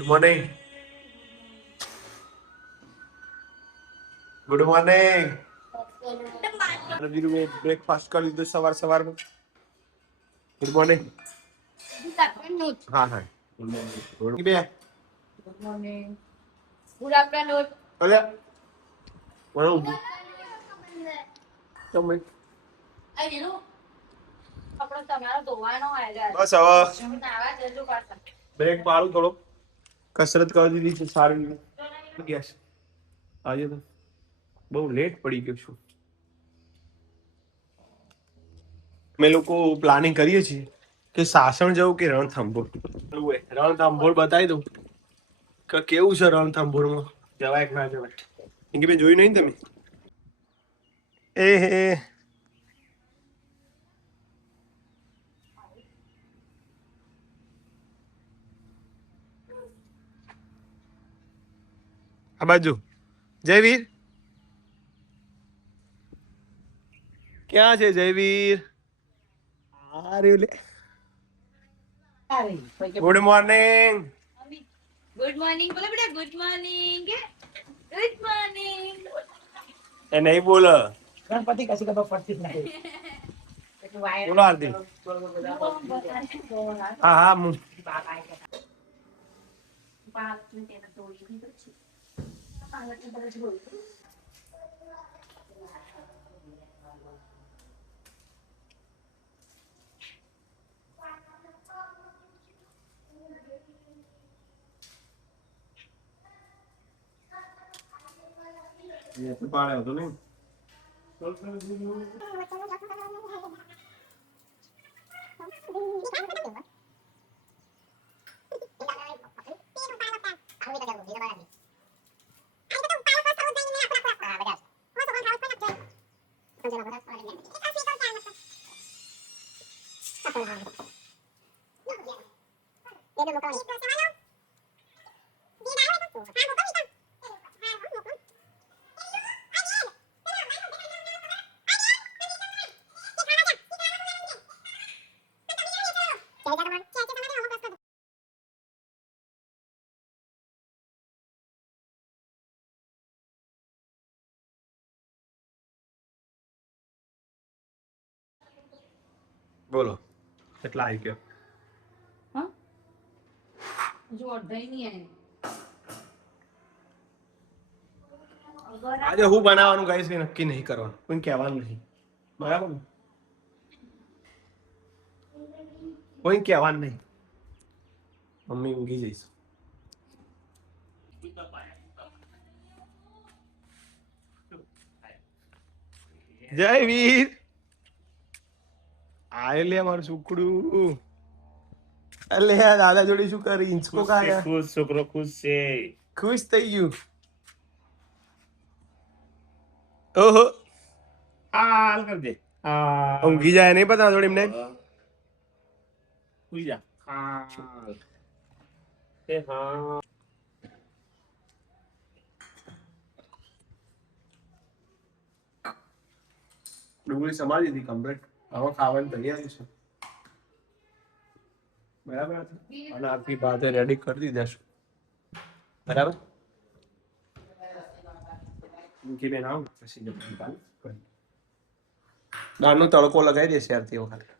Good morning. Good morning. Ravibhai breakfast કરી લીધું સવારમાં. Good morning. હા હા ગુડ મોર્નિંગ. બે Good morning. Good afternoon. અલે મને ઊભું તમે આપણો તમારો ધોવાનો આવ્યો બસ હવે તમે નાવા જજો પાછા. બ્રેક મારું થોડો કસરત કરી દીધી છે સારી રીતે. ગેસ આજે તો બહુ લેટ પડી ગયો છું. અમે લોકો પ્લાનિંગ કરીએ છીએ કે સાસણ જવું કે રણથંભોર. રણથંભોર બતાવી દઉં કે કેવું છે રણથંભોરમાં, જવાય કે ના જવાય. એમ કે ભાઈ જોયું નહીં તમે? એ હે આ બાજુ જયવીર ક્યાં છે? Jayveer good morning. Good morning બોલો બેટા. Good morning. Good morning. એ નહીં બોલો. ગણપતિ કશી ખબર પડતી જ નહીં. બોલો આરતી. હા હા હું પાડે હતો નહીં. બોલો કેટલા આવી ગયો? હા જો અડધાઈ નહીં આજે હું બનાવવાનું ગાઈસ કે નક્કી નહીં કરવાનું, કોઈ કહેવાનું નહીં, બરાબર ને? કોઈ કહેવાનું નહીં. મમ્મી ઊંઘી જઈશ. જય વીર આય લે મારું છોકરું. અલે દાદા જોડે શું કરી? ઇંચકો કાઢ્યા. ખુશ છોકરો ખુશ છે. ખુશ થઈ ગયું. ઓહો હાલ કર દે. ઊંઘી જાય નહીં પતા જોડે એમને. સુઈ જા. હાલ એ હા ડુંગળી સમારી દીધી કમ્પ્લીટ. હવે ખાવાની તૈયારી છે, બરાબર? અને આપી ભાતે રેડી કરી દીધા છે, બરાબર? મૂકી બેન આવું પછી દાળનો તડકો લગાવી દેશે યાર તે વખતે.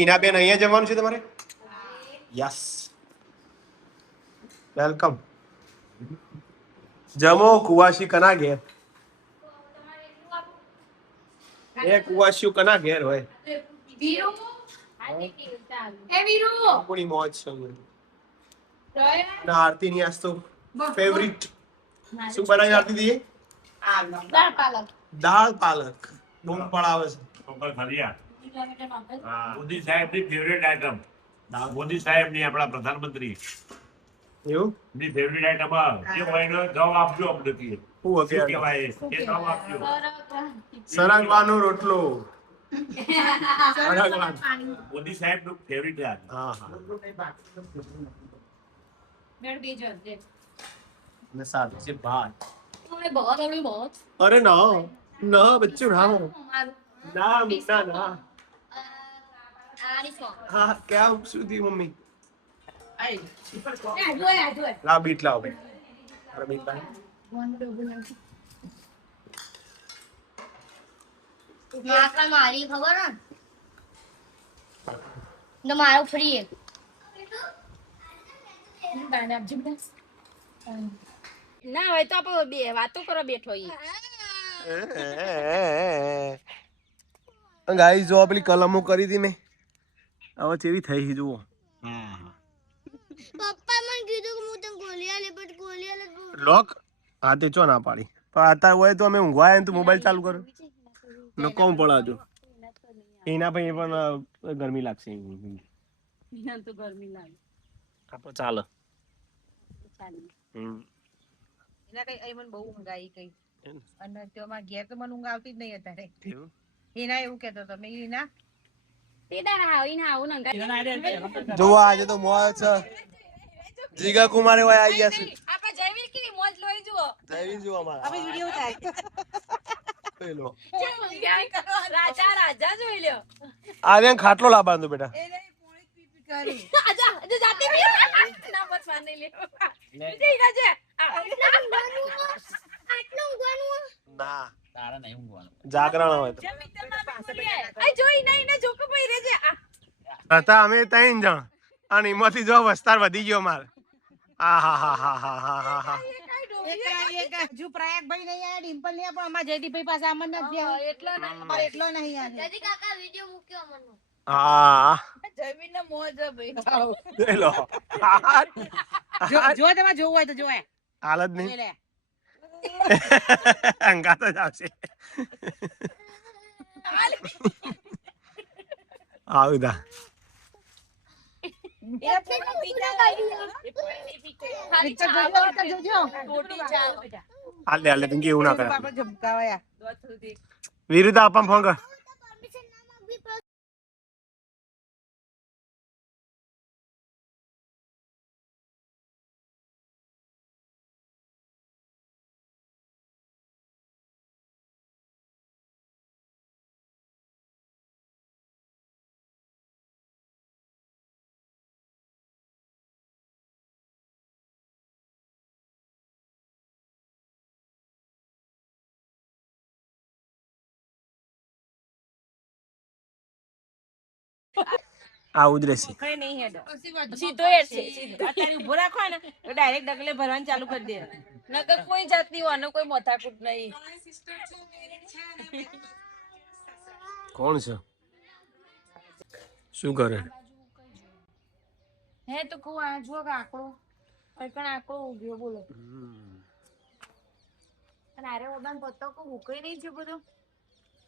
ઈના બેન અહીંયા જવાનું છે તમારે? Yes welcome. જમો કુવાસી કના ઘેર. એ કુવાસીઓ કના ઘેર હોય. વીરુ એ વીરુ કોની મોજ છે ના આરતી ની આજ તો ફેવરિટ. શું બનાવી આરતી દી? દાળ પાલક. દાળ પાલક. બૂમ પડાવે છે. ઉપર ફરિયા. મોદી સાહેબ ની ફેવરેટ આઈટમ. મોદી સાહેબ ની આપણા પ્રધાનમંત્રી એવું ની ફેવરેટ આઈટમ જે મહિનો જવાબ આપજો અમને કે શું શું હશે? કહેવાય એ જવાબ આપજો. સરંગવાનો રોટલો. મોદી સાહેબ નું ફેવરેટ છે. હા હા મેળ બે જો દે અને સાથે છે ભાત. ઓય બહોત અરે ના ના બચ્ચું ના અમારું ના ના ના આની સોંગ હા ક્યાં સુધી મમ્મી આઈ, super cool. આ જોય લાવ બીટ લાવ ભાઈ અરે બીટ લાવ માત્ર મારી ખબર હે ને મારો ફ્રી એક ના હોય તો આપણે બે વાતો કરવા બેઠો ઈ ગાઈસ જો પેલી કલમો કરી હતી મેં હવે કેવી થઈ જુઓ પપ્પા મને કીધું કે હું તને ગોલિયા લે બટ ગોલિયા લે લોક હા તે ચો ના પાડી પણ અત્યારે હોય તો અમે ઊંઘવા આવ્યા ને તું મોબાઈલ ચાલુ કરો ન કોમ પડાજો એના પછી પણ ગરમી લાગશે એના તો ગરમી લાગે આપણે ચાલે ચાલે એના કઈ અહીં મને બહુ ઊંઘ આવી ગઈ. અને તેમાં ઘેર તો મને ઊંઘ આવતી જ નહીં અત્યારે. એવું? એના એવું કહેતો હતો મેં એના તે દાડા આવીને આવું ને જો આજે તો મોજ છે જીગા કુમારે વાય આવી ગયા છે આપા જયવીર કે મોજ લોઈ જુઓ જયવીર જો અમારા હવે વિડિયો થાય. જોઈ લો રાજા રાજા જોઈ લ્યો આજે ખાટલો લાવવાનો બેટા એ નહીં પોણી પી પી કરી. આજા આજા જાતી બી ના બસ માને લે જઈ રાજા આટલું ઊંઘવાનું ના તારા નહીં ઊંઘવાનું જાગરણ હોય તો આ જોઈ નહીં ને જોકો પઈ રેજે હતા અમે 3 જણ અને એમાંથી જો વસ્તાર વધી ગયો માર આ હા હા હા હા હા હા હા એક હજુ પ્રયાગભાઈ નહીં આયા ડિમ્પલ નહીં આયા, પણ અમારા જયદીપભાઈ પાસે આમન નથી આવ્યો. એટલો ના અમારે એટલો નહીં આવ્યો. દાદી કાકા વિડિયો મૂક્યો અમરનો હા જયવીર ને મોજ ભાઈ જોઈ લો જો તમે જોવું હોય તો જોવાય. હાલત જોઈ નહીં લે. અંગાત જ આવશે આવતા પિક્ચર જોજો, પિક્ચર જોજો. હાલે હાલે તું કેવું ના કરે આપણે ઝબકાવાયા. વિરુદ્ધ આપણ ફોન કર પરમિશન ના માંગવી પડે આવું જ રહેશે કઈ નહીં હેડો. સીધો હેડ છે સીધો અત્યારે ઊભો રાખો ને તો ડાયરેક્ટ ડગલે ભરવાનું ચાલુ કરી દે. નકર કોઈ જાતની વાનો કોઈ માથાકૂટ નહીં કોણ છે શું કરે હે તો કહું આ જો આંકડો પણ આંકડો ઉગ્યો બોલો અને આરે ઓબાન પત્તો કો ઉકઈ નહીં છે બધું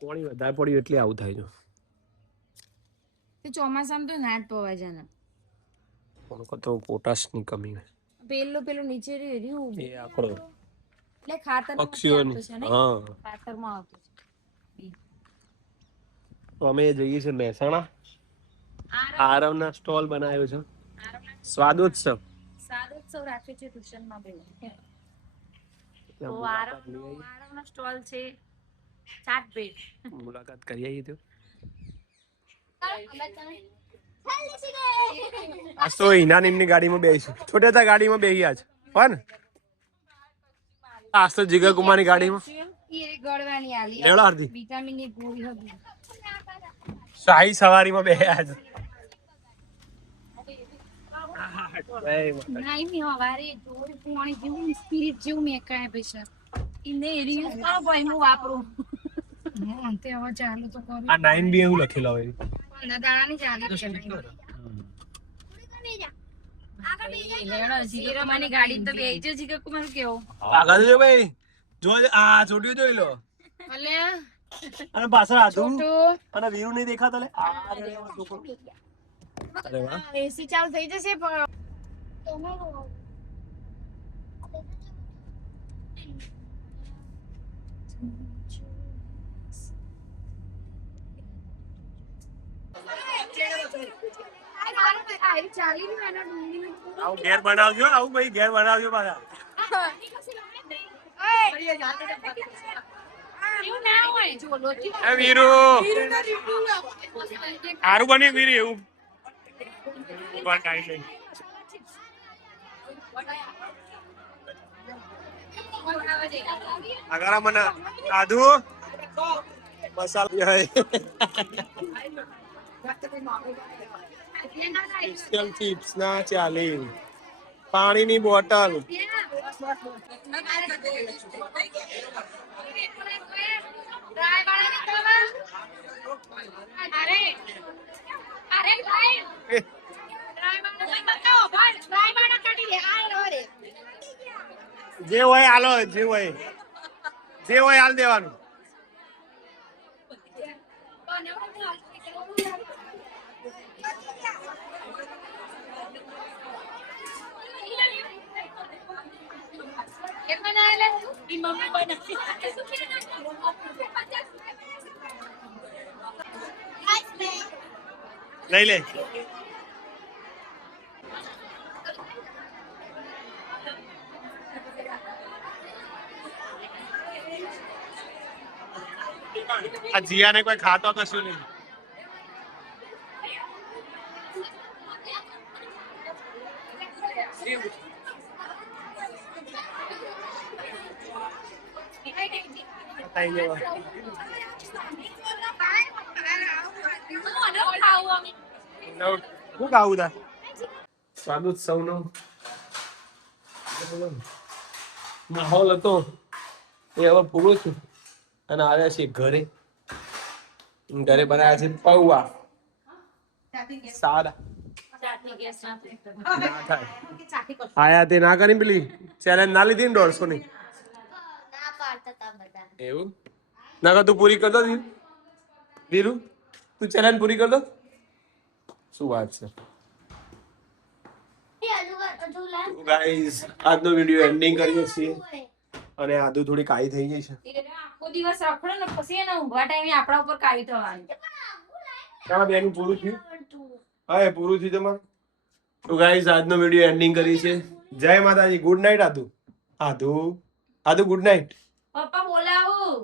પાણી વધારે પડ્યું એટલે આવું થાય છે તે ચોમાસામાં તો ના જ પવાય જાને પણ તો પોટાશની કમી હોય પેલું નીચે રહ્યું એ આકડો એટલે ખાતર પક્ષીઓની હા ખાતરમાં આવતું છે તો અમે જઈએ છીએ મહેસાણા આરવના સ્ટોલ બનાવ્યો છે સ્વાદોત્સવ સાદોત્સવ રાખ્યો છે ટ્યુશનમાં બેન તો મુલાકાત લઈ આવીએ. આરવનો સ્ટોલ છે ચાટ પેટ મુલાકાત કરી આવી તો આજ તો હિના નિમની ગાડીમાં બેસી છોટે તા ગાડીમાં બેસી આજ પણ આજ તો જીગર કુમારની ગાડીમાં એ ગળવાની આલી લેવડો આરતી વિટામિન ની ગોળી હતી શાહી સવારીમાં બેસ્યા આજ નાઈ મી હવારે જોર પાણી જેવું સ્પિરિટ જેવું મેકાય પૈસા ઇને રીલ્સ કરો ભાઈ હું વાપરું તે હવે ચાલુ તો કરું આ 9B એવું લખેલું હોય ના દાણાની ચાલુ છે લેણો જીગર કુમારની ગાડી તો બેહી જો જીગર કુમાર કેવો આગળ જો ભાઈ જો આ છોટ્યું જોઈ લો અલ્યા અને પાછળ આધું છોટું અને વીરુ નહીં દેખાતો લે અરે વાહ એસી ચાલુ થઈ જશે પણ આવું ઘેર બનાવજો આવું ભાઈ ઘેર બનાવજો પાછા એવું ના હોય જો લોચી એ વીરુ સારું બન્યું વીર એવું અગર મને આધુ મસાલા સ્પેશિયલ ચિપ્સ ના ચાલે પાણીની બોટલ જે હોય હાલો જે હોય હાલ દેવાનું લઈ લે આ જીયાને કોઈ ખાતો કશું નહીં શું ખાવું તા સ્વાદોત્સવનો માહોલ હતો એ હવે પૂરો છે અને આવ્યા છે ઘરે બનાવ્યા છે પૌવા સારા ના થાય આયા તે ના કરી પેલી ચેલેન્જ ના લીધી ને 150 ની એવું ના તું પૂરી કરતો વીરુ તું ચેલેન્જ પૂરી કરતો શું વાત છે ગાઈસ આજનો વિડિયો એન્ડિંગ કરીએ છીએ અને આદુ થોડી કાઈ થઈ ગઈ છે આખો દિવસ રખડો ને પછી એને ઊંઘવા ટાઈમે આપણા ઉપર કાવી થવાની ચાલો બેન પૂરું થયું હા એ પૂરું થયું તમારું તો ગાઈસ આજનો વિડિયો એન્ડિંગ કરી છે જય માતાજી ગુડ નાઈટ આદુ ગુડ નાઈટ પપ્પા બોલાવું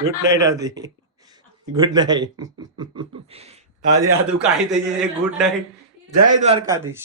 ગુડ નાઈટ આદી ગુડ નાઈટ આજે આદુ કાઈ થઈ ગઈ છે ગુડ નાઈટ જય દ્વારકાધીશ